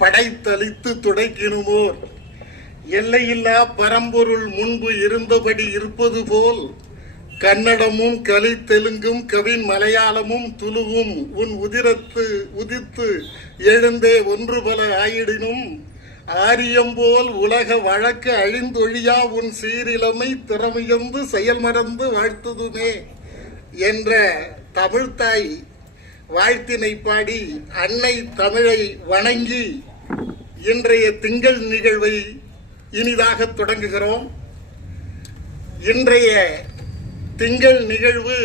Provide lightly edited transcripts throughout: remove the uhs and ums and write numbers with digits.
படைத்தளித்து துடைக்கினுமோர் எல்லையில்லா பரம்பொருள் முன்பு இருந்தபடி இருப்பது போல் கன்னடமும் கலி தெலுங்கும் கவின் மலையாளமும் துளுவும் உன் உதித்து எழுந்தே ஒன்று பல ஆயிடினும் ஆரியம்போல் உலக வழக்கு அழிந்தொழியா உன் சீரிழமை திறமையந்து செயல் மறந்து வாழ்த்துதுமே என்ற தமிழ்தாய் வாழ்த்தினை பாடி அன்னை தமிழை வணங்கி இன்றைய திங்கள் நிகழ்வை இனிதாக தொடங்குகிறோம். இன்றைய திங்கள் நிகழ்வு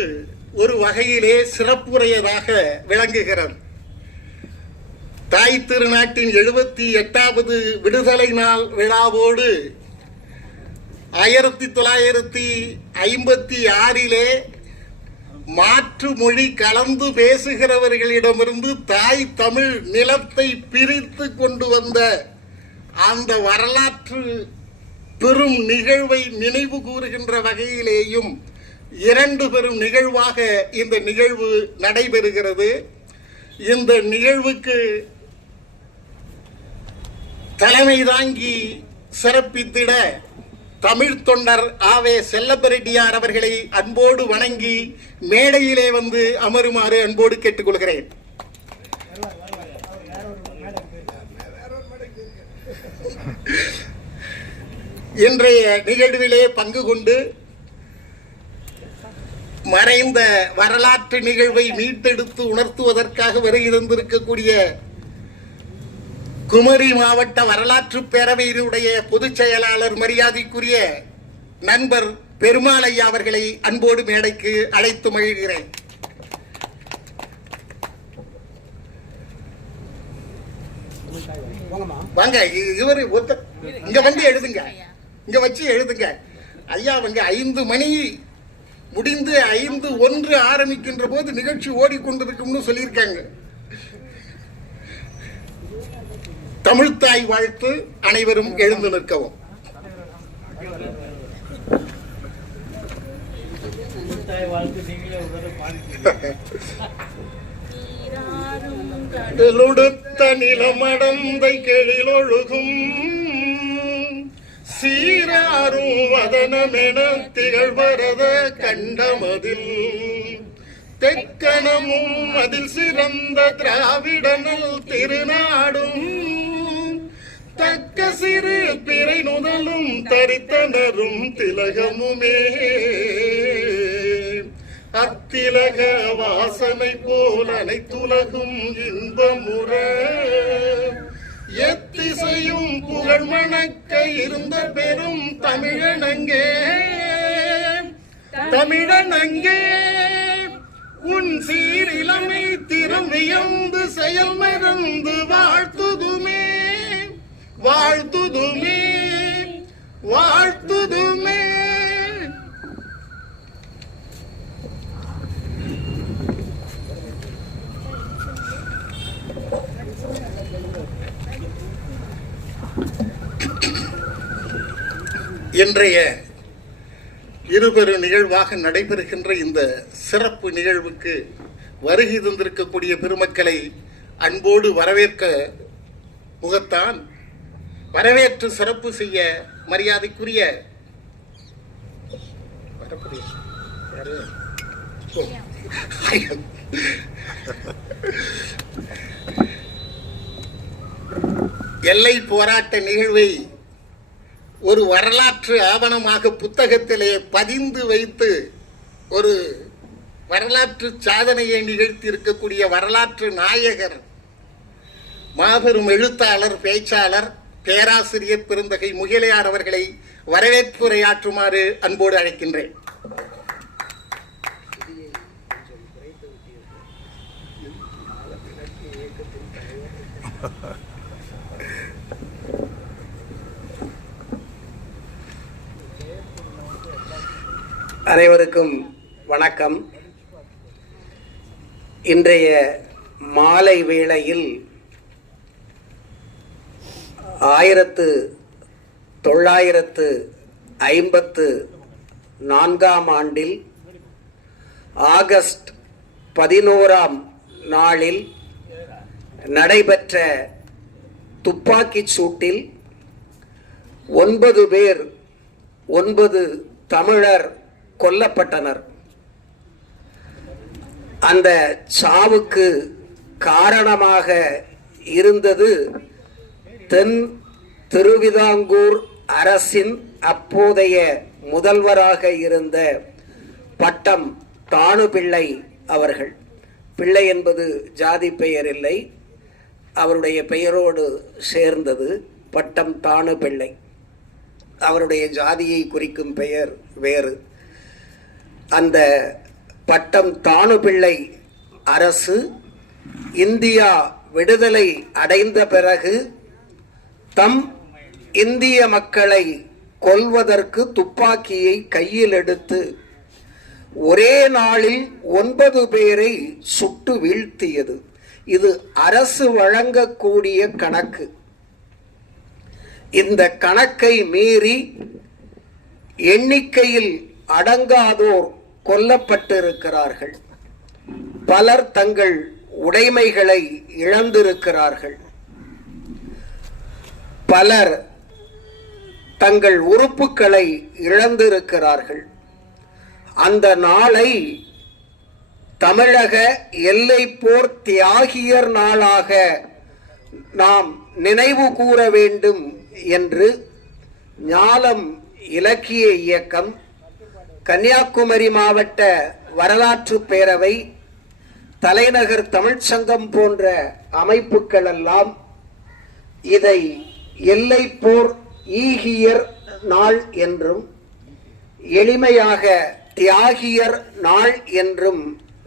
ஒரு வகையிலே சிறப்புடையதாக விளங்குகிறது. தாய் திருநாட்டின் 78வது விடுதலை நாள் விழாவோடு 1956 மாற்று மொழி கலந்து பேசுகிறவர்களிடமிருந்து தாய் தமிழ் நிலத்தை பிரித்து கொண்டு வந்த அந்த வரலாற்று பெரும் நிகழ்வை நினைவு கூறுகின்ற வகையிலேயும் 2 பெரும் நிகழ்வாக இந்த நிகழ்வு நடைபெறுகிறது. இந்த நிகழ்வுக்கு தலைமை தாங்கி சிறப்பித்திட தமிழ் தொண்டர் ஆவே செல்லப்பரெட்டியார் அவர்களை அன்போடு வணங்கி மேடையிலே வந்து அமருமாறு அன்போடு கேட்டுக்கொள்கிறேன். இன்றைய நிகழ்விலே பங்கு கொண்டு மறைந்த வரலாற்று நிகழ்வை மீட்டெடுத்து உணர்த்துவதற்காக வருகை தந்திருக்கக்கூடிய குமரி மாவட்ட வரலாற்று பேரவையினுடைய பொதுச் செயலாளர் மரியாதைக்குரிய நண்பர் பெருமாள் ஐயா அவர்களை அன்போடு மேடைக்கு அழைத்து மகிழ்கிறேன். வாங்க, இவர் இங்க வந்து எழுதுங்க, இங்க வச்சு எழுதுங்க. ஐயா அவங்க 5 மணி முடிந்து 5:01 ஆரம்பிக்கின்ற போது நிகழ்ச்சி ஓடிக்கொண்டிருக்கும்னு சொல்லியிருக்காங்க. தமிழ்த்தாய் வாழ்த்து. அனைவரும் எழுந்து நிற்கவும். நிலமடந்தை கெழிலொழுகும் சீராரும் வதனமென திகழ்வரத கண்டமதில் தெக்கணமும் அதில் சிறந்த திராவிடனல் திருநாடும் தக்க சிறு பிறை நுதலும் தரித்தனரும் திலகமுமே அத்திலக வாசனை போல் அனைத்துலகும் இன்பமுற எத்திசையும் புகழ் மணக்க இருந்த பெரும் தமிழனங்கே உன் சீரிழமை திறமையந்து செயல் மறந்து வாழ்த்துதுமே இன்றைய இருபெரு நிகழ்வாக நடைபெறுகின்ற இந்த சிறப்பு நிகழ்வுக்கு வருகை தந்திருக்கக்கூடிய பெருமக்களை அன்போடு வரவேற்க முகத்தான் வரவேற்று சிறப்பு செய்ய மரியாதைக்குரிய எல்லை போராட்ட நிகழ்வை ஒரு வரலாற்று ஆவணமாக புத்தகத்திலே பதிந்து வைத்து ஒரு வரலாற்று சாதனையை நிகழ்த்தி இருக்கக்கூடிய வரலாற்று நாயகர், மாபெரும் எழுத்தாளர், பேச்சாளர், பேராசிரியர் பெருந்தகை முகிலையார் அவர்களை வரவேற்புரையாற்றுமாறு அன்போடு அழைக்கின்றேன். அனைவருக்கும் வணக்கம். இன்றைய மாலை வேளையில் 1954 ஆண்டில் ஆகஸ்ட் 11ஆம் நாளில் நடைபெற்ற துப்பாக்கிச் சூட்டில் 9 பேர் 9 தமிழர் கொல்லப்பட்டனர். அந்த சாவுக்கு காரணமாக இருந்தது தென் திருவிதாங்கூர் அரசின் அப்போதைய முதல்வராக இருந்த பட்டம் தாணுபிள்ளை அவர்கள். பிள்ளை என்பது ஜாதி பெயர் இல்லை, அவருடைய பெயரோடு சேர்ந்தது பட்டம் தாணுபிள்ளை. அவருடைய ஜாதியை குறிக்கும் பெயர் வேறு. அந்த பட்டம் தாணுபிள்ளை அரசு இந்தியா விடுதலை அடைந்த பிறகு தம் இந்திய மக்களை கொல்வதற்கு துப்பாக்கியை கையில் எடுத்து ஒரே நாளில் 9 பேரை சுட்டு வீழ்த்தியது. இது அரசு வழங்கக்கூடிய கணக்கு. இந்த கணக்கை மீறி எண்ணிக்கையில் அடங்காதோர் கொல்லப்பட்டிருக்கிறார்கள். பலர் தங்கள் உடைமைகளை இழந்திருக்கிறார்கள். பலர் தங்கள் உறுப்புகளை இழந்திருக்கிறார்கள். அந்த நாளை தமிழக எல்லை போர் தியாகியர் நாளாக நாம் நினைவு கூற வேண்டும் என்று ஞாலம் இலக்கிய இயக்கம், கன்னியாகுமரி மாவட்ட வரலாற்று பேரவை, தலைநகர் தமிழ்ச்சங்கம் போன்ற அமைப்புகள் எல்லாம் இதை எல்லை போர் ஈகியர் நாள் என்றும் எளிமையாக தியாகியர் நாள் என்றும்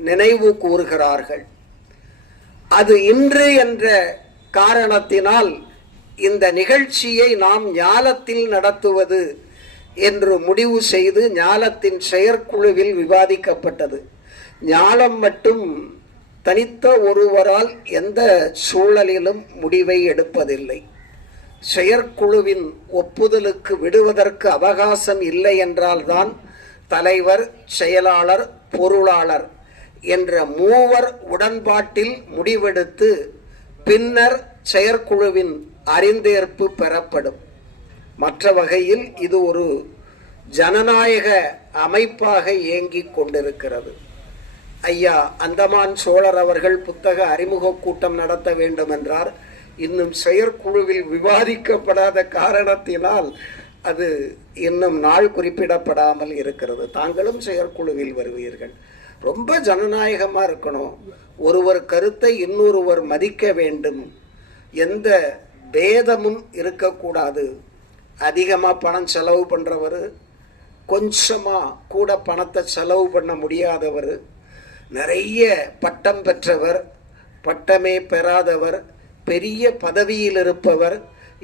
நினைவு கூறுகிறார்கள். அது இன்று என்ற காரணத்தினால் இந்த நிகழ்ச்சியை நாம் ஞாலத்தில் நடத்துவது என்று முடிவு செய்து ஞாலத்தின் செயற்குழுவில் விவாதிக்கப்பட்டது. ஞாலம் மட்டும் தனித்த ஒருவரால் எந்த சூழலிலும் முடிவை எடுப்பதில்லை. செயற்குழுவின் ஒப்புதலுக்கு விடுவதற்கு அவகாசம் இல்லை என்றால்தான் தலைவர், செயலாளர், பொருளாளர் என்ற 3 உடன்பாட்டில் முடிவெடுத்து பின்னர் செயற்குழுவின் அறிந்தேற்பு பெறப்படும். மற்ற வகையில் இது ஒரு ஜனநாயக அமைப்பாக இயங்கிக் கொண்டிருக்கிறது. ஐயா அந்தமான் சோழர் அவர்கள் புத்தக அறிமுக கூட்டம் நடத்த வேண்டும் என்றார். இன்னும் செயற்குழுவில் விவாதிக்கப்படாத காரணத்தினால் அது இன்னும் நாள் குறிப்பிடப்படாமல் இருக்கிறது. தாங்களும் செயற்குழுவில் வருவீர்கள். ரொம்ப ஜனநாயகமா இருக்கணும். ஒருவர் கருத்தை இன்னொருவர் மதிக்க வேண்டும். எந்த பேதமும் இருக்கக்கூடாது. அதிகமா பணம் செலவு பண்றவர், கொஞ்சமா கூட பணத்தை செலவு பண்ண முடியாதவர், நிறைய பட்டம் பெற்றவர், பட்டமே பெறாதவர், பெரிய பதவியில் இருப்பவர்,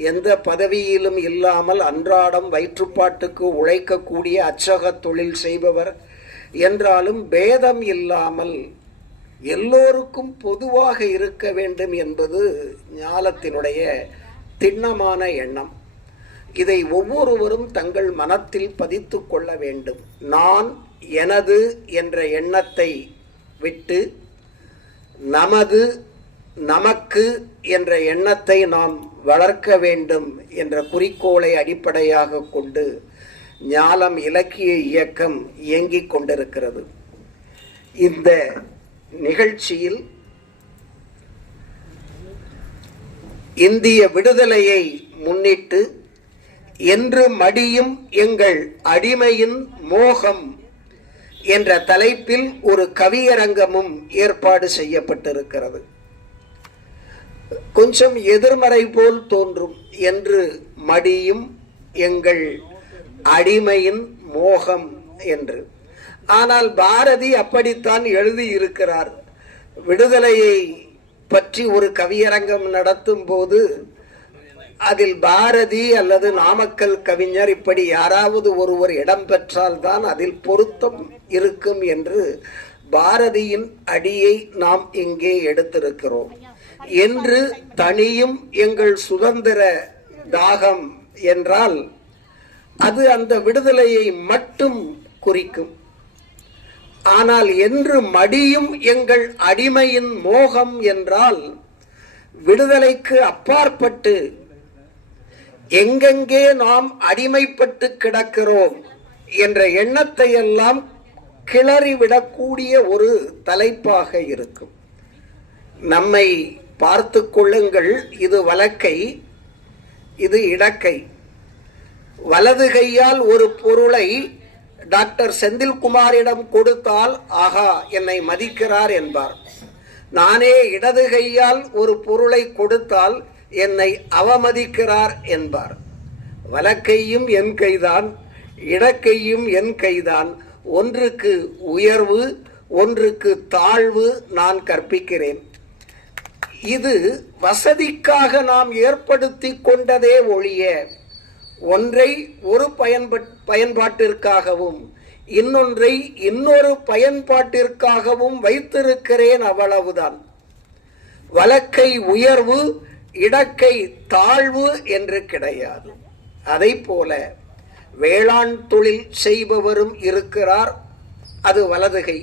எந்த பதவியிலும் இல்லாமல் அன்றாடம் வயிற்றுப்பாட்டுக்கு உழைக்கக்கூடிய அச்சக தொழில் செய்பவர் என்றாலும் பேதம் இல்லாமல் எல்லோருக்கும் பொதுவாக இருக்க வேண்டும் என்பது ஞாலத்தினுடைய திண்ணமான எண்ணம். இதை ஒவ்வொருவரும் தங்கள் மனத்தில் பதித்து கொள்ள வேண்டும். நான், எனது என்ற எண்ணத்தை விட்டு நமது, நமக்கு என்ற எண்ணத்தை நாம் வளர்க்க வேண்டும் என்ற குறிக்கோளை அடிப்படையாக கொண்டு ஞாலம் இலக்கிய இயக்கம் இயங்கிக் கொண்டிருக்கிறது. இந்த நிகழ்ச்சியில் இந்திய விடுதலையை முன்னிட்டு என்று மடியும் எங்கள் அடிமையின் மோகம் என்ற தலைப்பில் ஒரு கவியரங்கமும் ஏற்பாடு செய்யப்பட்டிருக்கிறது. கொஞ்சம் எதிர்மறை போல் தோன்றும். என்று மடியும் எங்கள் அடிமையின் மோகம் என்று. ஆனால் பாரதி அப்படித்தான் எழுதி இருக்கிறார். விடுதலையை பற்றி ஒரு கவியரங்கம் நடத்தும் போது அதில் பாரதி அல்லது நாமக்கல் கவிஞர் இப்படி யாராவது ஒருவர் இடம் பெற்றால் தான் அதில் பொருத்தம் இருக்கும் என்று பாரதியின் அடியை நாம் இங்கே எடுத்திருக்கிறோம். என்று தனியும் எங்கள் சுதந்திர தாகம் என்றால் அது அந்த விடுதலையை மட்டும் குறிக்கும். ஆனால் என்று மடியும் எங்கள் அடிமையின் மோகம் என்றால் விடுதலைக்கு அப்பாற்பட்டு எங்கெங்கே நாம் அடிமைப்பட்டு கிடக்கிறோம் என்ற எண்ணத்தை எல்லாம் கிளறிவிடக்கூடிய ஒரு தலைப்பாக இருக்கும். நம்மை பார்த்து கொள்ளுங்கள். இது வலக்கை, இது இடக்கை. வலது கையால் ஒரு பொருளை டாக்டர் செந்தில்குமாரிடம் கொடுத்தால் ஆகா என்னை மதிக்கிறார் என்பார். நானே இடது கையால் ஒரு பொருளை கொடுத்தால் என்னை அவமதிக்கிறார் என்பார். வலக்கையும் என் கைதான், இடக்கையும் என் கைதான். ஒன்றுக்கு உயர்வு, ஒன்றுக்கு தாழ்வு நான் கற்பிக்கிறேன். இது வசதிக்காக நாம் ஏற்படுத்தி கொண்டதே ஒழிய ஒன்றை ஒரு பயன்பாட்டிற்காகவும் இன்னொன்றை இன்னொரு பயன்பாட்டிற்காகவும் வைத்திருக்கிறேன், அவ்வளவுதான். வலக்கை உயர்வு, இடக்கை தாழ்வு என்று கிடையாது. அதை போல வேளாண் தொழில் செய்பவரும் இருக்கிறார், அது வலதுகை.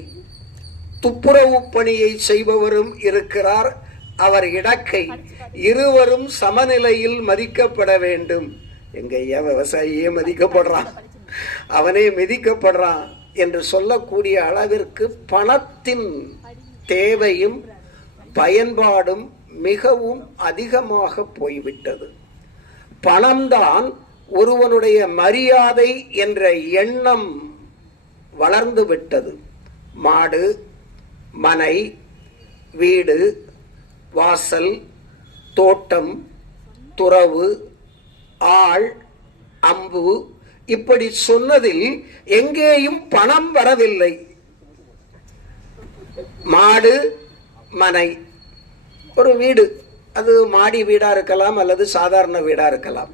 துப்புரவு பணியை செய்பவரும் இருக்கிறார், அவர் இடக்கை. இருவரும் சமநிலையில் மதிக்கப்பட வேண்டும். எங்க ஐயா விவசாயியே மதிக்கப்படுறான், அவனே மிதிக்கப்படுறான் என்று சொல்லக்கூடிய அளவிற்கு பணத்தின் தேவையும் பயன்பாடும் மிகவும் அதிகமாக போய்விட்டது. பணம்தான் ஒருவனுடைய மரியாதை என்ற எண்ணம் வளர்ந்து விட்டது. மாடு, மனை, வீடு, வாசல், தோட்டம், துறவு, ஆள், அம்பு, இப்படி சொன்னதில் எங்கேயும் பணம் வரவில்லை. மாடு, மனை, ஒரு வீடு, அது மாடி வீடா இருக்கலாம் அல்லது சாதாரண வீடா இருக்கலாம்.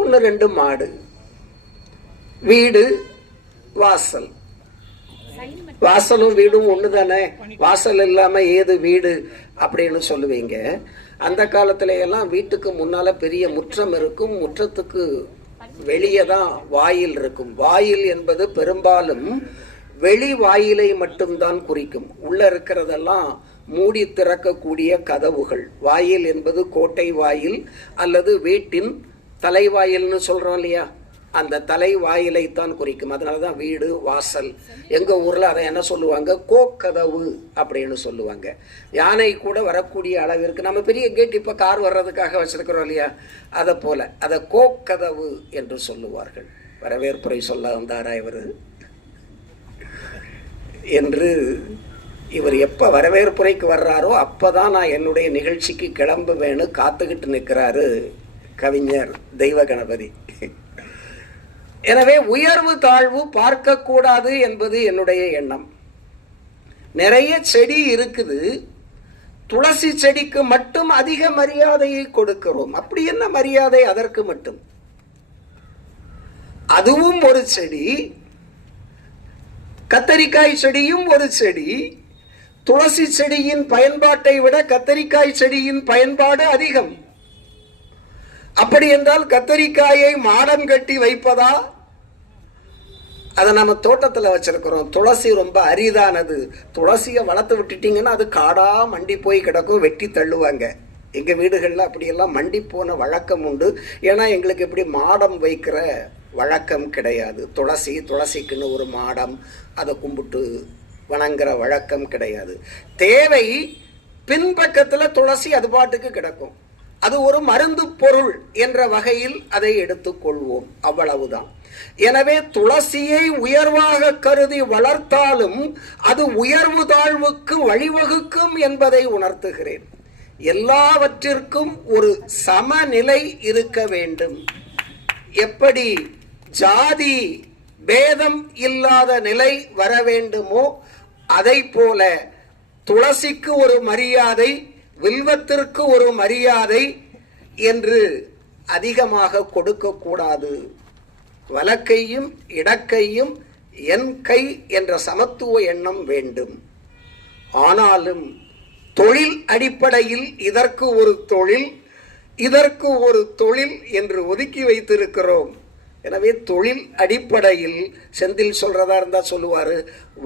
1-2 மாடு, வீடு, வாசல். வாசலும் வீடும் ஒண்ணுதானே, வாசல் இல்லாம ஏது வீடு அப்படின்னு சொல்லுவீங்க. அந்த காலத்துல எல்லாம் வீட்டுக்கு முன்னால பெரிய முற்றம் இருக்கும், முற்றத்துக்கு வெளியே தான் வாயில் இருக்கும். வாயில் என்பது பெரும்பாலும் வெளி வாயிலை மட்டும்தான் குறிக்கும். உள்ள இருக்கிறதெல்லாம் மூடி திறக்கக்கூடிய கதவுகள். வாயில் என்பது கோட்டை வாயில் அல்லது வீட்டின் தலைவாயில்னு சொல்றோம் இல்லையா, அந்த தலைவாயிலை தான் குறிக்கும். அதனாலதான் வீடு, வாசல். எங்க ஊர்ல அதை என்ன சொல்லுவாங்க, கோக்கதவு அப்படின்னு சொல்லுவாங்க. யானை கூட வரக்கூடிய அளவிற்கு நம்ம பெரிய கேட் இப்ப கார் வர்றதுக்காக வச்சிருக்கிறோம் இல்லையா, அதை போல அதை கோக்கதவு என்று சொல்லுவார்கள். வரவேற்புரை சொல்ல வந்தாரா இவர் என்று. இவர் எப்ப வரவேற்புரைக்கு வர்றாரோ அப்பதான் நான் என்னுடைய நிகழ்ச்சிக்கு கிளம்புவேன்னு காத்துக்கிட்டு நிற்கிறாரு கவிஞர் தெய்வ கணபதி. எனவே உயர்வு தாழ்வு பார்க்க கூடாது என்பது என்னுடைய எண்ணம். நிறைய செடி இருக்குது, துளசி செடிக்கு மட்டும் அதிக மரியாதையை கொடுக்கிறோம். அப்படி என்ன மரியாதை அதற்கு மட்டும்? அதுவும் ஒரு செடி, கத்தரிக்காய் செடியும் ஒரு செடி. துளசி செடியின் பயன்பாட்டை விட கத்தரிக்காய் செடியின் பயன்பாடு அதிகம். அப்படி என்றால் கத்தரிக்காயை மாடம் கட்டி வைப்பதா? அதை நம்ம தோட்டத்தில் வச்சிருக்கிறோம். துளசி ரொம்ப அரிதானது. துளசியை வளர்த்து விட்டுட்டீங்கன்னா அது காடா மண்டி போய் கிடக்கும், வெட்டி தள்ளுவாங்க. எங்க வீடுகள்ல அப்படியெல்லாம் மண்டி போன வழக்கம் உண்டு. ஏன்னா எங்களுக்கு எப்படி மாடம் வைக்கிற வழக்கம் கிடையாது. துளசிக்குன்னு ஒரு மாடம், அதை கும்பிட்டு வணங்குற வழக்கம் கிடையாது. தேவை பின்பக்கத்துல துளசி அது பாட்டுக்கு கிடக்கும். அது ஒரு மருந்து பொருள் என்ற வகையில் அதை எடுத்துக்கொள்வோம், அவ்வளவுதான். எனவே துளசியை உயர்வாக கருதி வளர்த்தாலும் அது உயர்வு தாழ்வுக்கு வழிவகுக்கும் என்பதை உணர்த்துகிறேன். எல்லாவற்றிற்கும் ஒரு சமநிலை இருக்க வேண்டும். எப்படி ஜாதி பேதம் இல்லாத நிலை வர வேண்டுமோ அதை போல துளசிக்கு ஒரு மரியாதை, வில்வத்திற்கு ஒரு மரியாதை என்று அதிகமாக கொடுக்க கூடாது. வலக்கையும் இடக்கையும் என் கை என்ற சமத்துவ எண்ணம் வேண்டும். ஆனாலும் தொழில் அடிப்படையில் இதற்கு ஒரு தொழில், இதற்கு ஒரு தொழில் என்று ஒதுக்கி வைத்திருக்கிறோம். எனவே தொழில் அடிப்படையில் செந்தில் சொல்றதா இருந்தா சொல்லுவாரு,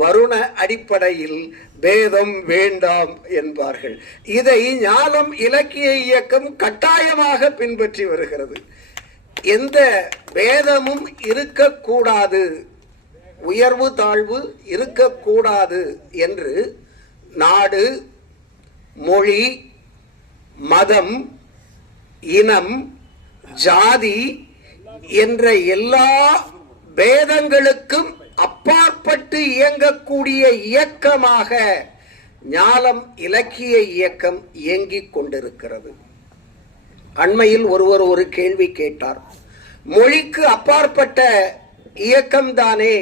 வருண அடிப்படையில் பேதம் வேண்டாம் என்பார்கள். இதை ஞானம் இலக்கிய இயக்கம் கட்டாயமாக பின்பற்றி வருகிறது. எந்த பேதமும் இருக்கக்கூடாது, உயர்வு தாழ்வு இருக்கக்கூடாது என்று நாடு, மொழி, மதம், இனம், ஜாதி என்ற எல்லா பேதங்களுக்கும் அப்பாற்பட்டு இயங்கக்கூடிய இயக்கமாக ஞானம் இலக்கிய இயக்கம் இயங்கிக் கொண்டிருக்கிறது. அண்மையில் ஒருவர் ஒரு கேள்வி கேட்டார், மொழிக்கு அப்பாற்பட்ட இயக்கம்தானே,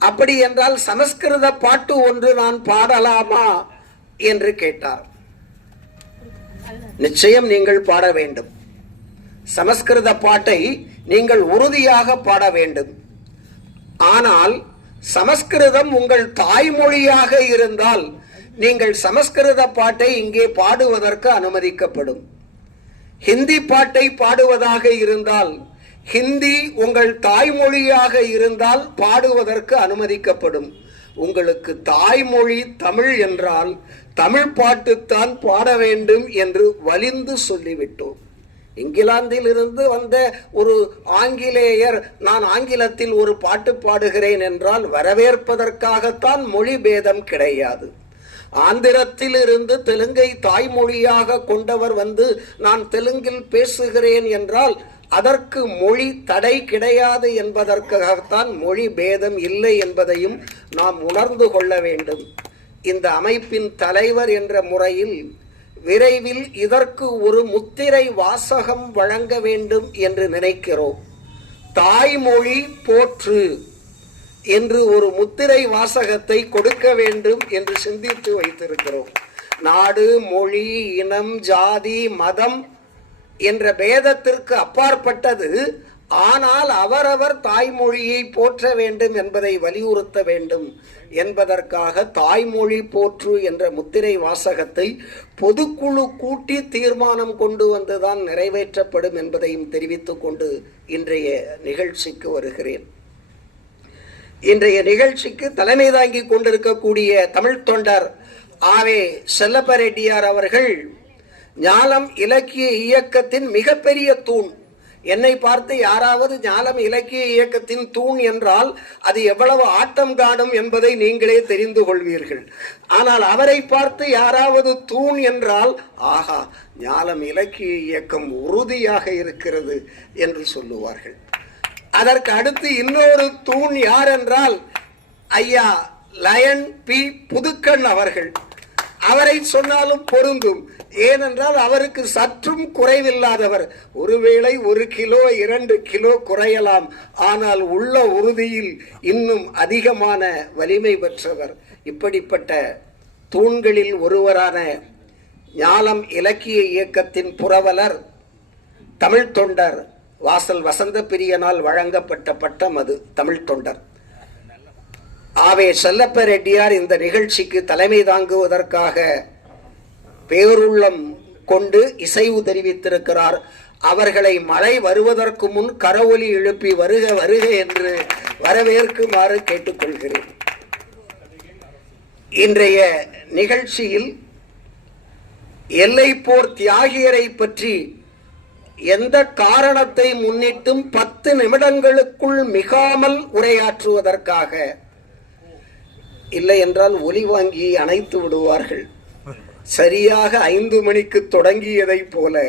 அப்படி என்றால் சமஸ்கிருத பாட்டு ஒன்று நான் பாடலாமா என்று கேட்டார். நிச்சயம் நீங்கள் பாட வேண்டும். சமஸ்கிருத பாட்டை நீங்கள் உறுதியாக பாட வேண்டும். ஆனால் சமஸ்கிருதம் உங்கள் தாய்மொழியாக இருந்தால் நீங்கள் சமஸ்கிருத பாட்டை இங்கே பாடுவதற்கு அனுமதிக்கப்படும். ஹிந்தி பாட்டை பாடுவதாக இருந்தால், ஹிந்தி உங்கள் தாய்மொழியாக இருந்தால் பாடுவதற்கு அனுமதிக்கப்படும். உங்களுக்கு தாய்மொழி தமிழ் என்றால் தமிழ் பாட்டுத்தான் பாட வேண்டும் என்று வலிந்து சொல்லிவிட்டோம். இங்கிலாந்தில் இருந்து வந்த ஒரு ஆங்கிலேயர் நான் ஆங்கிலத்தில் ஒரு பாட்டு பாடுகிறேன் என்றால் வரவேற்பதற்காகத்தான் மொழி பேதம் கிடையாது. ஆந்திரத்தில் இருந்து தெலுங்கை தாய்மொழியாக கொண்டவர் வந்து நான் தெலுங்கில் பேசுகிறேன் என்றால் அதற்கு மொழி தடை கிடையாது என்பதற்காகத்தான் மொழி பேதம் இல்லை என்பதையும் நாம் உணர்ந்து கொள்ள வேண்டும். இந்த அமைப்பின் தலைவர் என்ற முறையில் விரைவில் இதற்கு ஒரு முத்திரை வாசகம் வழங்க வேண்டும் என்று நினைக்கிறோம். தாய்மொழி போற்று என்று ஒரு முத்திரை வாசகத்தை கொடுக்க வேண்டும் என்று சிந்தித்து வைத்திருக்கிறோம். நாடு, மொழி, இனம், ஜாதி, மதம் என்ற பேதத்திற்கு அப்பாற்பட்டது. ஆனால் அவரவர் தாய்மொழியை போற்ற வேண்டும் என்பதை வலியுறுத்த வேண்டும் என்பதற்காக தாய்மொழி போற்று என்ற முத்திரை வாசகத்தை பொதுக்குழு கூட்டி தீர்மானம் கொண்டு வந்துதான் நிறைவேற்றப்படும் என்பதையும் தெரிவித்துக் கொண்டு இன்றைய நிகழ்ச்சிக்கு வருகிறேன். இன்றைய நிகழ்ச்சிக்கு தலைமை தாங்கி கொண்டிருக்கக்கூடிய தமிழ் தொண்டர் ஆவே செல்லப்ப ரெட்டியார் அவர்கள் ஞானம் இலக்கிய இயக்கத்தின் மிகப்பெரிய தூண். என்னை பார்த்து யாராவது ஞானம் இலக்கிய இயக்கத்தின் தூண் என்றால் அது எவ்வளவு ஆட்டம் காணும் என்பதை நீங்களே தெரிந்து கொள்வீர்கள். ஆனால் அவரை பார்த்து யாராவது தூண் என்றால் ஆஹா, ஞானம் இலக்கிய இயக்கம் உறுதியாக இருக்கிறது என்று சொல்லுவார்கள். அதற்கு அடுத்து இன்னொரு தூண் யார் என்றால் ஐயா லயன் பி புதுக்கண் அவர்கள். அவரை சொன்னாலும் பொருந்தும். ஏனென்றால் அவருக்கு சற்றும் குறைவில்லாதவர். ஒருவேளை 1 கிலோ 2 கிலோ குறையலாம், ஆனால் உள்ள உறுதியில் இன்னும் அதிகமான வலிமை பெற்றவர். இப்படிப்பட்ட தூண்களில் ஒருவரான ஞானம் இலக்கிய இயக்கத்தின் புரவலர் தமிழ் தொண்டர் வாசல் வசந்த பிரியனால் வழங்கப்பட்ட பட்டம் அது தமிழ் தொண்டர். ஆவே செல்லப்ப ரெட்டியார் இந்த நிகழ்ச்சிக்கு தலைமை தாங்குவதற்காக பேருள்ளம் கொண்டு இசைவு தெரிவித்திருக்கிறார். அவர்களை மழை வருவதற்கு முன் கரவொலி எழுப்பி வருக வருக என்று வரவேற்குமாறு கேட்டுக்கொள்கிறேன். இன்றைய நிகழ்ச்சியில் எல்லைப்போர் தியாகியரை பற்றி எந்த காரணத்தை முன்னிட்டும் 10 நிமிடங்களுக்குள் மிகாமல் உரையாற்றுவதற்காக, இல்லை என்றால் ஒலி வாங்கி அணைத்து விடுவார்கள். சரியாக 5 மணிக்கு தொடங்கியதை போல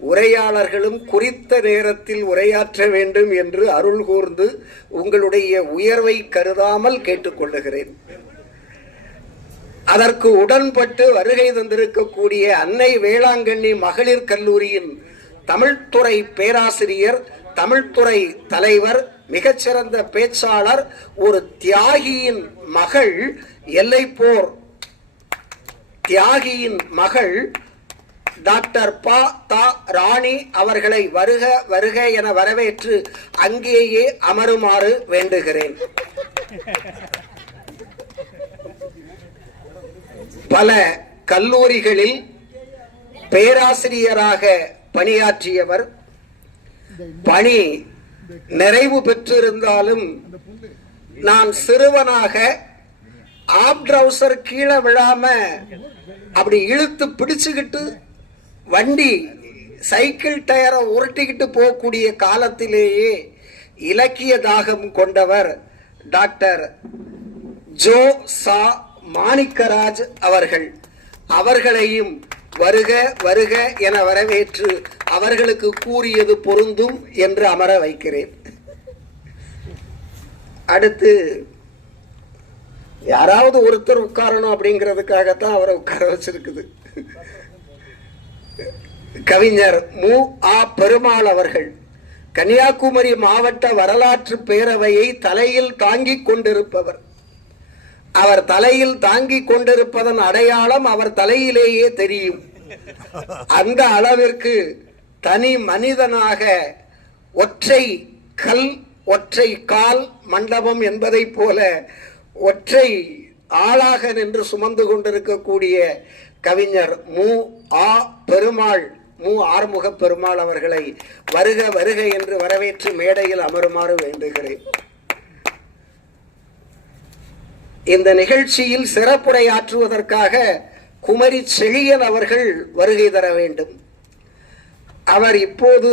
உரையாளர்களும் குறித்த நேரத்தில் உரையாற்ற வேண்டும் என்று அருள் கூர்ந்து உங்களுடைய உயர்வை கருதாமல் கேட்டுக்கொள்ளுகிறேன். அதற்கு உடன்பட்டு வருகை தந்திருக்கக்கூடிய அன்னை வேளாங்கண்ணி மகளிர் கல்லூரியின் தமிழ்துறை பேராசிரியர், தமிழ்துறை தலைவர், மிகச்சிறந்த பேச்சாளர், ஒரு தியாகியின் மகள், எல்லைப்போர் தியாகியின் மகள் டாக்டர் ப. தா. ராணி அவர்களை வருக வருக என வரவேற்று அங்கேயே அமருமாறு வேண்டுகிறேன். பல கல்லூரிகளில் பேராசிரியராக பணியாற்றியவர், பணி நிறைவு பெற்றிருந்தாலும் நான் சிறுவனாக ஆப் ட்ரவுசர் கீழே விழாம அப்படி இழுத்து பிடிச்சுக்கிட்டு வண்டி சைக்கிள் டயரை உருட்டிக்கிட்டு போகக்கூடிய காலத்திலேயே இலக்கிய தாகம் கொண்டவர் டாக்டர் ஜோ சா மாணிக்கராஜ் அவர்கள். அவர்களையும் வருக வருக என வரவேற்று அவர்களுக்கு கூறியது பொருந்தும் என்று அமர வைக்கிறேன். அடுத்து யாராவது ஒருத்தர் உட்காரணும் அப்படிங்கிறதுக்காகத்தான் அவரை உட்கார வச்சிருக்குது. கவிஞர் மு. ஆ. பெருமாள் அவர்கள் கன்னியாகுமரி மாவட்ட வரலாற்று பேரவையை தலையில் தாங்கிக் கொண்டிருப்பவர். அவர் தலையில் தாங்கிக் கொண்டிருப்பதன் அடையாளம் அவர் தலையிலேயே தெரியும். அந்த அளவிற்கு தனி மனிதனாக ஒற்றை கல் ஒற்றை கால் மண்டபம் என்பதை போல ஒற்றை ஆளாக நின்று சுமந்து கொண்டிருக்கக்கூடிய கவிஞர் மு. ஆ. பெருமாள், மு. ஆறுமுக பெருமாள் அவர்களை வருக வருக என்று வரவேற்று மேடையில் அமருமாறு வேண்டுகிறேன். இந்த நிகழ்ச்சியில் சிறப்புரையாற்றுவதற்காக குமரி செழியன் அவர்கள் வருகை தர வேண்டும். அவர் இப்போது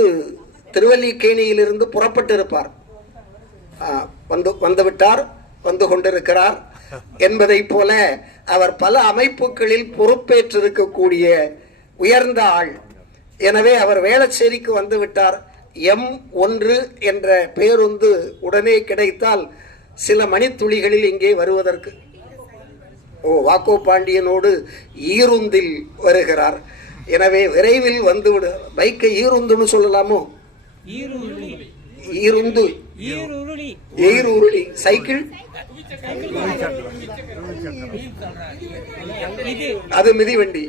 திருவல்லிக்கேணியிலிருந்து புறப்பட்டிருப்பார். வந்துவிட்டார், வந்து கொண்டிருக்கிறார் என்பதை போல அவர் பல அமைப்புகளில் பொறுப்பேற்றிருக்கக்கூடிய உயர்ந்த ஆள். எனவே அவர் வேளச்சேரிக்கு வந்துவிட்டார். M1 என்ற பேருந்து உடனே கிடைத்தால் சில மணித்துளிகளில் இங்கே வருவதற்கு வாக்கோ பாண்டியனோடு ஈருந்தில் வருகிறார். எனவே விரைவில் வந்துவிட. பைக்கை ஈருந்துன்னு சொல்லலாமோ? ஈருந்து, ஈருருளி. சைக்கிள் அது மிதிவண்டி.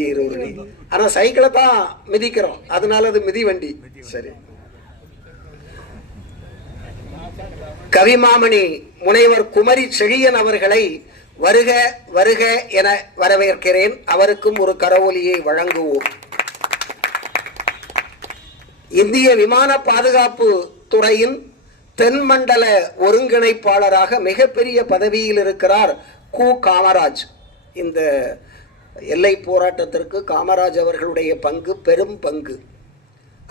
ஈருருளி. ஆனா சைக்கிளை தான் மிதிக்கிறோம், அதனால அது மிதிவண்டி. சரி. கவிமாமணி முனைவர் குமரி செழியன் அவர்களை வருக வருக என வரவேற்கிறேன். அவருக்கும் ஒரு கரவொலியை வழங்குவோம். இந்திய விமான பாதுகாப்பு துறையின் தென்மண்டல ஒருங்கிணைப்பாளராக மிகப்பெரிய பதவியில் இருக்கிறார் கு. காமராஜ். இந்த எல்லை போராட்டத்திற்கு காமராஜ் அவர்களுடைய பங்கு பெரும் பங்கு.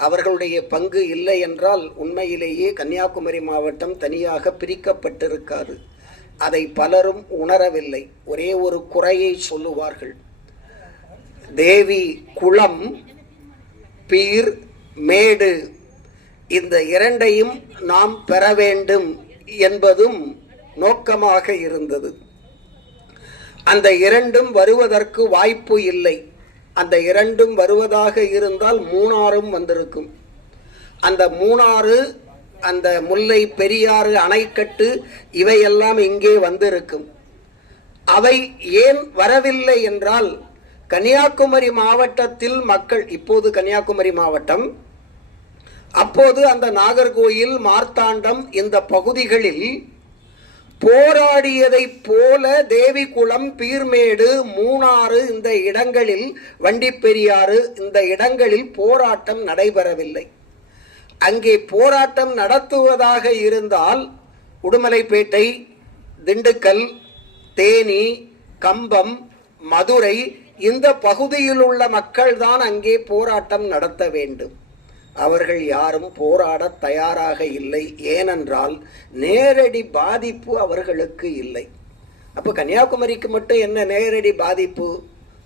அவர்களுடைய பங்கு இல்லை என்றால் உண்மையிலேயே கன்னியாகுமரி மாவட்டம் தனியாக பிரிக்கப்பட்டிருக்காது. அதை பலரும் உணரவில்லை. ஒரே ஒரு குறையை சொல்லுவார்கள். தேவி குளம், பீர், மேடு, இந்த இரண்டையும் நாம் பெற வேண்டும் என்பதும் நோக்கமாக இருந்தது. அந்த இரண்டும் வருவதற்கு வாய்ப்பு இல்லை. அந்த இரண்டும் வருவதாக இருந்தால் மூணாறும் வந்திருக்கும். அந்த மூணாறு, அந்த முல்லை பெரியாறு அணைக்கட்டு இவையெல்லாம் இங்கே வந்திருக்கும். அவை ஏன் வரவில்லை என்றால் கன்னியாகுமரி மாவட்டத்தில் மக்கள், இப்போது கன்னியாகுமரி மாவட்டம், அப்போது அந்த நாகர்கோயில், மார்த்தாண்டம் இந்த பகுதிகளில் போராடியதை போல தேவிகுளம், பீர்மேடு, மூணாறு இந்த இடங்களில், வண்டிப்பெரியாறு இந்த இடங்களில் போராட்டம் நடைபெறவில்லை. அங்கே போராட்டம் நடத்துவதாக இருந்தால் உடுமலைப்பேட்டை, திண்டுக்கல், தேனி, கம்பம், மதுரை இந்த பகுதியில் உள்ள மக்கள் தான் அங்கே போராட்டம் நடத்த வேண்டும். அவர்கள் யாரும் போராட தயாராக இல்லை. ஏனென்றால் நேரடி பாதிப்பு அவர்களுக்கு இல்லை. அப்போ கன்னியாகுமரிக்கு மட்டும் என்ன நேரடி பாதிப்பு?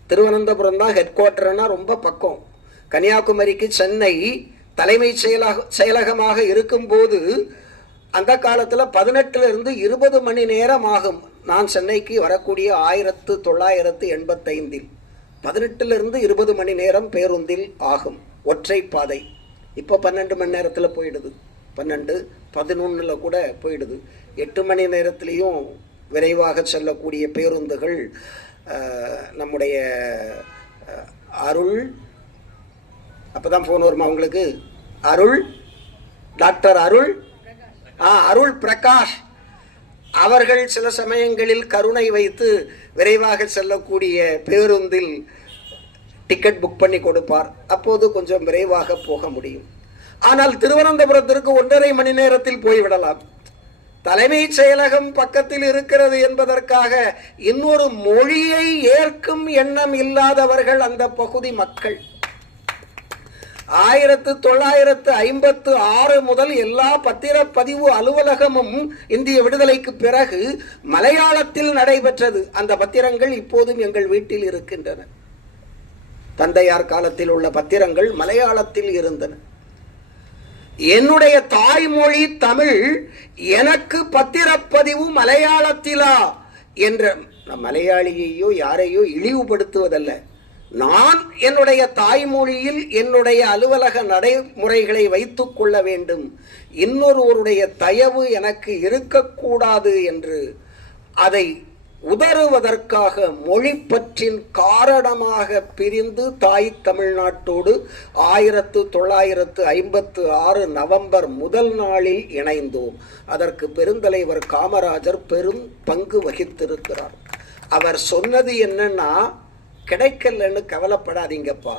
திருவனந்தபுரம் தான் ஹெட் குவார்டர்னா ரொம்ப பக்கம். கன்னியாகுமரிக்கு சென்னை தலைமை செயலகமாக இருக்கும்போது அந்த காலத்தில் 18 to 20 மணி நேரம் ஆகும். நான் சென்னைக்கு வரக்கூடிய 1985 18 to 20 மணி நேரம் பேருந்தில் ஆகும், ஒற்றை பாதை. இப்போ 12 மணி நேரத்தில் போயிடுது, 12, 11 கூட போயிடுது. 8 மணி நேரத்திலையும் விரைவாக செல்லக்கூடிய பேருந்துகள். நம்முடைய அருள், அப்போதான் ஃபோன் வருமா உங்களுக்கு? அருள், டாக்டர் அருள், அருள் பிரகாஷ் அவர்கள் சில சமயங்களில் கருணை வைத்து விரைவாக செல்லக்கூடிய பேருந்தில் டிக்கெட் புக் பண்ணி கொடுப்பார். அப்போது கொஞ்சம் விரைவாக போக முடியும். ஆனால் திருவனந்தபுரத்திற்கு 1.5 மணி நேரத்தில் போய்விடலாம். தலைமைச் செயலகம் பக்கத்தில் இருக்கிறது என்பதற்காக இன்னொரு மொழியை ஏற்கும் எண்ணம் இல்லாதவர்கள் அந்த பகுதி மக்கள். 1956 முதல் எல்லா பத்திரப்பதிவு அலுவலகமும் இந்திய விடுதலைக்கு பிறகு மலையாளத்தில் நடைபெற்றது. அந்த பத்திரங்கள் இப்போதும் எங்கள் வீட்டில் இருக்கின்றன. தந்தையார் காலத்தில் உள்ள பத்திரங்கள் மலையாளத்தில் இருந்தன. என்னுடைய தாய்மொழி தமிழ், எனக்கு பத்திரப்பதிவு மலையாளத்திலா என்ற மலையாளியையோ யாரையோ இழிவுபடுத்துவதல்ல. நான் என்னுடைய தாய்மொழியில் என்னுடைய அலுவலக நடைமுறைகளை வைத்துக் கொள்ள வேண்டும். இன்னொருவருடைய தயவு எனக்கு இருக்கக்கூடாது என்று அதை உதறுவதற்காக மொழி பற்றின் காரணமாக பிரிந்து தாய் தமிழ்நாட்டோடு 1956 நவம்பர் முதல் நாளில் இணைந்தோம். அதற்கு பெருந்தலைவர் காமராஜர் பெரும் பங்கு வகித்திருக்கிறார். அவர் சொன்னது என்னன்னா, கிடைக்கலன்னு கவலைப்படாதீங்கப்பா,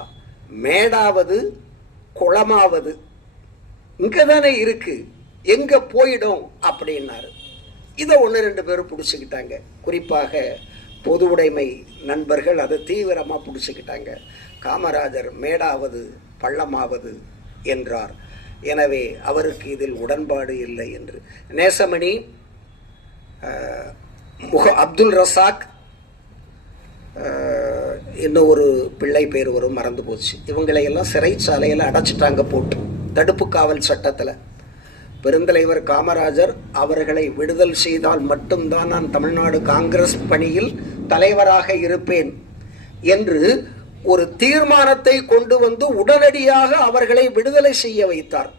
மேடாவது குளமாவது இங்கதானே இருக்கு, எங்க போயிடும் அப்படின்னாரு. இதை 1-2 பேர் பிடிச்சிக்கிட்டாங்க. குறிப்பாக பொது உடைமை நண்பர்கள் அதை தீவிரமாக பிடிச்சிக்கிட்டாங்க. காமராஜர் மேடாவது பள்ளமாவது என்றார். எனவே அவருக்கு இதில் உடன்பாடு இல்லை என்று. நேசமணி, அப்துல் ரசாக், இன்னும் ஒரு பிள்ளை பேர் வரும் மறந்து போச்சு, இவங்களையெல்லாம் சிறைச்சாலையில் அடைச்சிட்டாங்க போட்டு, தடுப்பு காவல் சட்டத்தில். பெருந்தலைவர் காமராஜர் அவர்களை விடுதல் செய்தால் மட்டும்தான் நான் தமிழ்நாடு காங்கிரஸ் பணியில் தலைவராக இருப்பேன் என்று ஒரு தீர்மானத்தை கொண்டு வந்து உடனடியாக அவர்களை விடுதலை செய்ய வைத்தார்.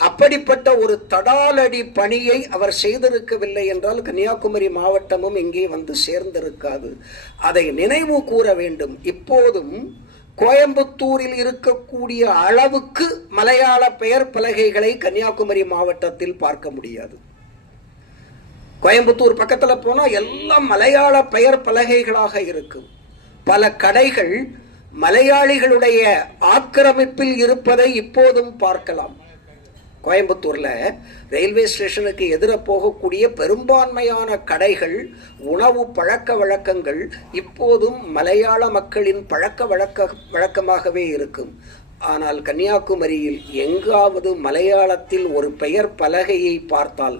அப்படிப்பட்ட ஒரு தடாலடி பணியை அவர் செய்திருக்கவில்லை என்றால் கன்னியாகுமரி மாவட்டமும் இங்கே வந்து சேர்ந்திருக்காது. அதை நினைவு கூற வேண்டும். இப்போதும் கோயம்புத்தூரில் இருக்கக்கூடிய அளவுக்கு மலையாள பெயர் பலகைகளை கன்னியாகுமரி மாவட்டத்தில் பார்க்க முடியாது. கோயம்புத்தூர் பக்கத்துல போனா எல்லாம் மலையாள பெயர் பலகைகளாக இருக்கும். பல கடைகள் மலையாளிகளுடைய ஆக்கிரமிப்பில் இருப்பதை இப்போதும் பார்க்கலாம். கோயம்புத்தூர்ல ரயில்வே ஸ்டேஷனுக்கு எதிர போகக்கூடிய பெரும்பான்மையான கடைகள், உணவு பழக்க வழக்கங்கள் இப்போதும் மலையாள மக்களின் வழக்கமாகவே இருக்கும். ஆனால் கன்னியாகுமரியில் எங்காவது மலையாளத்தில் ஒரு பெயர் பலகையை பார்த்தால்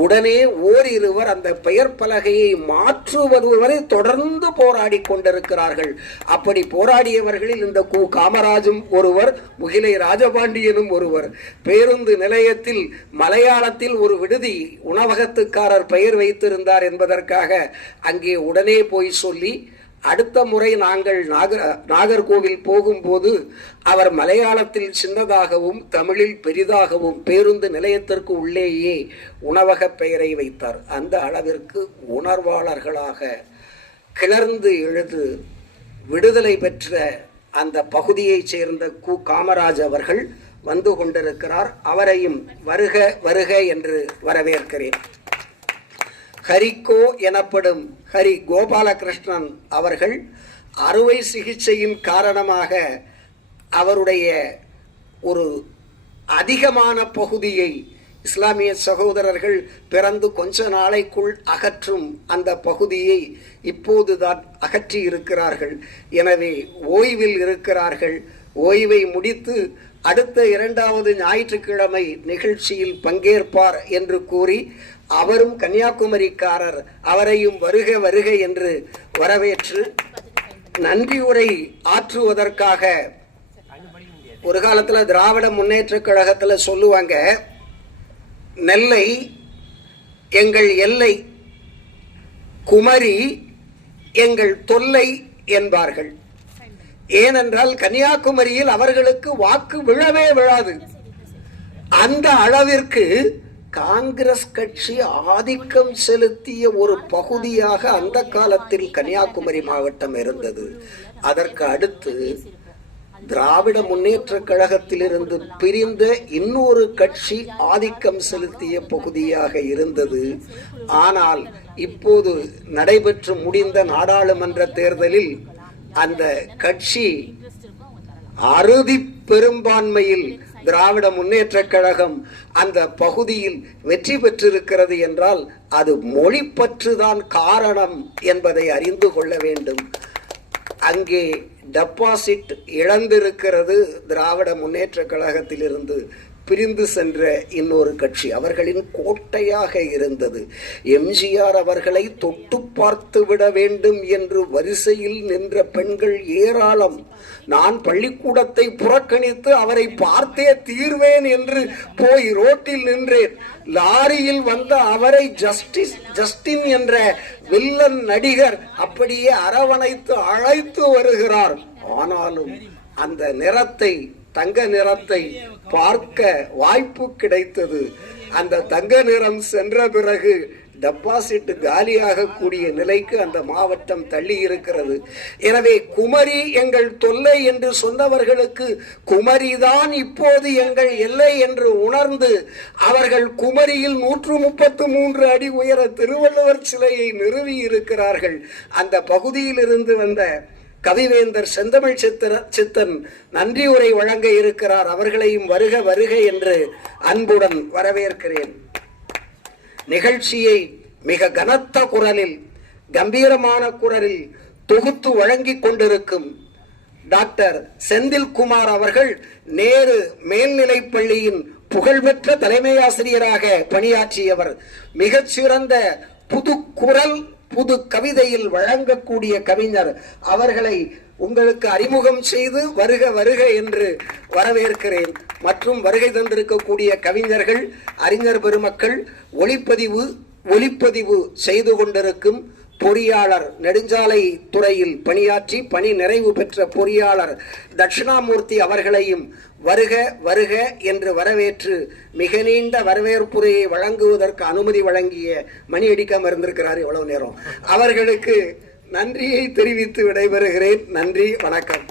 உடனே ஓரிருவர் அந்த பெயர் பலகையை மாற்றுவது வரை தொடர்ந்து போராடி கொண்டிருக்கிறார்கள். அப்படி போராடியவர்களில் இந்த காமராஜும் ஒருவர், முகிலை ராஜபாண்டியனும் ஒருவர். பேருந்து நிலையத்தில் மலையாளத்தில் ஒரு விடுதி உணவகத்துக்காரர் பெயர் வைத்திருந்தார் என்பதற்காக அங்கே உடனே போய் சொல்லி, அடுத்த முறை நாங்கள் நாகர்கோவில் போகும்போது அவர் மலையாளத்தில் சின்னதாகவும் தமிழில் பெரிதாகவும் பேருந்து நிலையத்திற்கு உள்ளேயே உணவக பெயரை வைத்தார். அந்த அளவிற்கு உணர்வாளர்களாக கிளர்ந்து எழுது விடுதலை பெற்ற அந்த பகுதியைச் சேர்ந்த காமராஜ் அவர்கள் வந்து கொண்டிருக்கிறார். அவரையும் வருக வருக என்று வரவேற்கிறேன். ஹரிகோ எனப்படும் ஹரி கோபாலகிருஷ்ணன் அவர்கள் அறுவை சிகிச்சையின் காரணமாக அவருடைய ஒரு அதிகமான பகுதியை இஸ்லாமிய சகோதரர்கள் பிறந்து கொஞ்ச நாளைக்குள் அகற்றும் அந்த பகுதியை இப்போதுதான் அகற்றி இருக்கிறார்கள். எனவே ஓய்வில் இருக்கிறார்கள். ஓய்வை முடித்து அடுத்த 2வது ஞாயிற்றுக்கிழமை நிகழ்ச்சியில் பங்கேற்பார் என்று கூறி, அவரும் கன்னியாகுமரிக்காரர், அவரையும் வருக வருக என்று வரவேற்று நன்றி உரை ஆற்றுவதற்காக, ஒரு காலத்துல திராவிட முன்னேற்ற கழகத்துல சொல்லுவாங்க, நெல்லை எங்கள் எல்லை, குமரி எங்கள் தொல்லை என்பார்கள். ஏனென்றால் கன்னியாகுமரியில் அவர்களுக்கு வாக்கு விழவே விழாது. அந்த அளவிற்கு காங்கிரஸ் கட்சி ஆதிக்கம் செலுத்திய ஒரு பகுதியாக அந்த காலத்தில் கன்னியாகுமரி மாவட்டம் இருந்தது. அதற்கு அடுத்து திராவிட முன்னேற்ற கழகத்திலிருந்து பிரிந்த இன்னொரு கட்சி ஆதிக்கம் செலுத்திய பகுதியாக இருந்தது. ஆனால் இப்போது நடைபெற்று முடிந்த நாடாளுமன்ற தேர்தலில் அந்த கட்சி அறுதி பெரும்பான்மையில் திராவிட முன்னேற்ற கழகம் அந்த பகுதியில் வெற்றி பெற்றிருக்கிறது என்றால் அது மொழிப்பற்றுதான் காரணம் என்பதை அறிந்து கொள்ள வேண்டும். அங்கே டெபாசிட் இழந்திருக்கிறது திராவிட முன்னேற்ற கழகத்திலிருந்து பிரிந்து சென்ற இன்னொரு கட்சி. அவர்களின் கோட்டையாக இருந்தது. எம்ஜிஆர் அவர்களை தொட்டு பார்த்து விட வேண்டும் என்று வரிசையில் நின்ற பெண்கள் ஏராளம். நான் பள்ளிக்கூடத்தை புறக்கணித்து அவரை பார்த்தே தீர்வேன் என்று போய் ரோட்டில் நின்றேன். லாரியில் வந்த அவரை ஜஸ்டின் என்ற வில்லன் நடிகர் அப்படியே அரவணைத்து அழைத்து வருகிறார். ஆனாலும் அந்த நிறத்தை, தங்க நிறத்தை பார்க்க வாய்ப்பு கிடைத்தது. அந்த தங்க நிறம் சென்ற பிறகு டெபாசிட் காலியாக கூடிய நிலைக்கு அந்த மாவட்டம் தள்ளி இருக்கிறது. எனவே குமரி எங்கள் தொல்லை என்று சொன்னவர்களுக்கு குமரிதான் இப்போது எங்கள் எல்லை என்று உணர்ந்து அவர்கள் குமரியில் 133 அடி உயர திருவள்ளுவர் சிலையை நிறுவி இருக்கிறார்கள். அந்த பகுதியில் இருந்து வந்த கவிவேந்தர் செந்தமிழ் சித்தன் நன்றி உரை வழங்க இருக்கிறார். அவர்களையும் வருக வருக என்று அன்புடன் வரவேற்கிறேன். நிகழ்ச்சியை மிக கனத்த குரலில், கம்பீரமான குரலில் தொகுத்து வழங்கிக் கொண்டிருக்கும் டாக்டர் செந்தில்குமார் அவர்கள் நேரு மேல்நிலைப் பள்ளியின் புகழ்பெற்ற தலைமை ஆசிரியராக பணியாற்றியவர். மிகச்சிறந்த புது குரல், புது கவிதையில் வழங்கக்கூடிய கவிஞர். அவர்களை உங்களுக்கு அறிமுகம் செய்து வருக வருக என்று வரவேற்கிறேன். மற்றும் வருகை தந்திருக்கக்கூடிய கவிஞர்கள், அறிஞர் பெருமக்கள், ஒளிப்பதிவு செய்து கொண்டிருக்கும் பொறியாளர், நெடுஞ்சாலை துறையில் பணியாற்றி பணி நிறைவு பெற்ற பொறியாளர் தட்சிணாமூர்த்தி அவர்களையும் வருக வருக என்று வரவேற்று மிக நீண்ட வரவேற்புரையை வழங்குவதற்கு அனுமதி வழங்கிய மணி அடிக்காம இருந்திருக்கிறார் இவ்வளவு நேரம், அவர்களுக்கு நன்றியை தெரிவித்து விடைபெறுகிறேன். நன்றி, வணக்கம்.